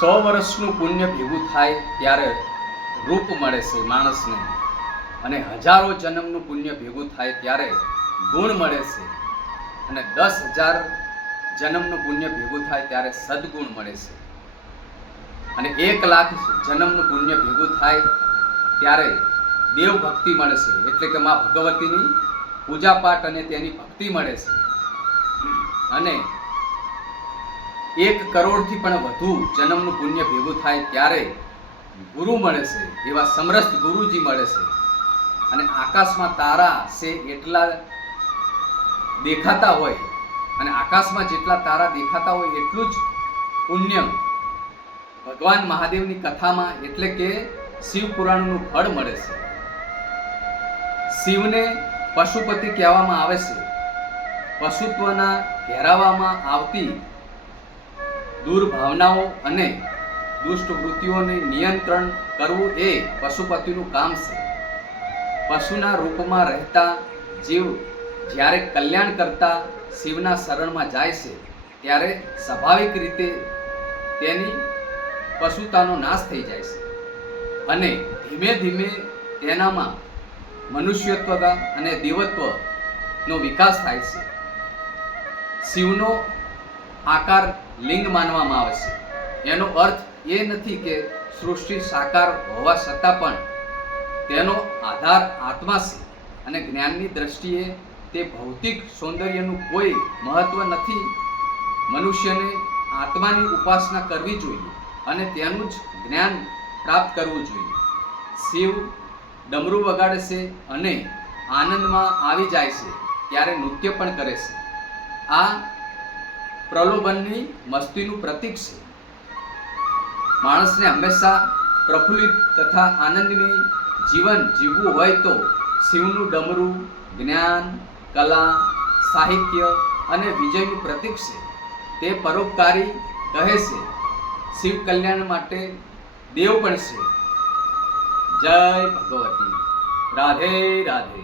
100 વર્ષનું પુણ્ય ભેગું થાય ત્યારે રૂપ મળે છે માણસને, અને હજારો જન્મનું પુણ્ય ભેગું થાય ત્યારે ગુણ મળે છે, અને 10,000 જન્મનું પુણ્ય ભેગું થાય ત્યારે સદગુણ મળે છે, અને 1 લાખ જન્મનું પુણ્ય ભેગું થાય ત્યારે દેવ ભક્તિ મળે છે, એટલે કે માં ભગવતીની પૂજા પાઠ અને તેની ભક્તિ મળે છે. અને 1 કરોડથી પણ વધુ જન્મનું પુણ્ય ભેગું થાય ત્યારે ગુરુ મળે છે, એવા સમરસ ગુરુજી મળે છે. અને આકાશમાં તારા છે એટલા દેખાતા હોય, અને આકાશમાં જેટલા તારા દેખાતા હોય એટલું જ પુણ્ય ભગવાન મહાદેવની કથામાં એટલે કે શિવ પુરાણનું ફળ મળે છે. શિવને પશુપતિ કહેવામાં આવે છે. પશુત્વના ઘેરાવામાં આવતી દુર્ભાવનાઓ અને દુષ્ટ વૃત્તિઓને નિયંત્રણ કરવું એ પશુપતિનું કામ છે. પશુના રૂપમાં રહેતા જીવ જ્યારે કલ્યાણ કરતા શિવના શરણમાં જાય છે ત્યારે સ્વાભાવિક રીતે તેની પશુતાનો નાશ થઈ જાય છે, અને ધીમે ધીમે તેનામાં મનુષ્યત્વ અને દેવત્વનો વિકાસ થાય છે. શિવનો આકાર લિંગ માનવામાં આવે છે. એનો અર્થ એ નથી કે સૃષ્ટિ સાકાર હોવા છતાં પણ તેનો આધાર આત્મા છે, અને જ્ઞાનની દ્રષ્ટિએ તે ભૌતિક સૌંદર્યનું કોઈ મહત્વ નથી. મનુષ્યને આત્માની ઉપાસના કરવી જોઈએ અને તેનું જ જ્ઞાન પ્રાપ્ત કરવું જોઈએ. શિવ ડમરું વગાડે છે અને આનંદમાં આવી જાય છે ત્યારે નૃત્ય પણ કરે છે. આ પ્રલોભનની મસ્તીનું પ્રતીક છે. માણસને હંમેશા પ્રફુલ્લિત તથા આનંદમય જીવન જીવવું હોય તો શિવનું ડમરું જ્ઞાન, કલા, સાહિત્ય અને વિજયનું પ્રતીક છે. તે પરોપકારી કહે છે. શિવ કલ્યાણ માટે દેવ પણ છે. જય ભગવતી. રાધે રાધે.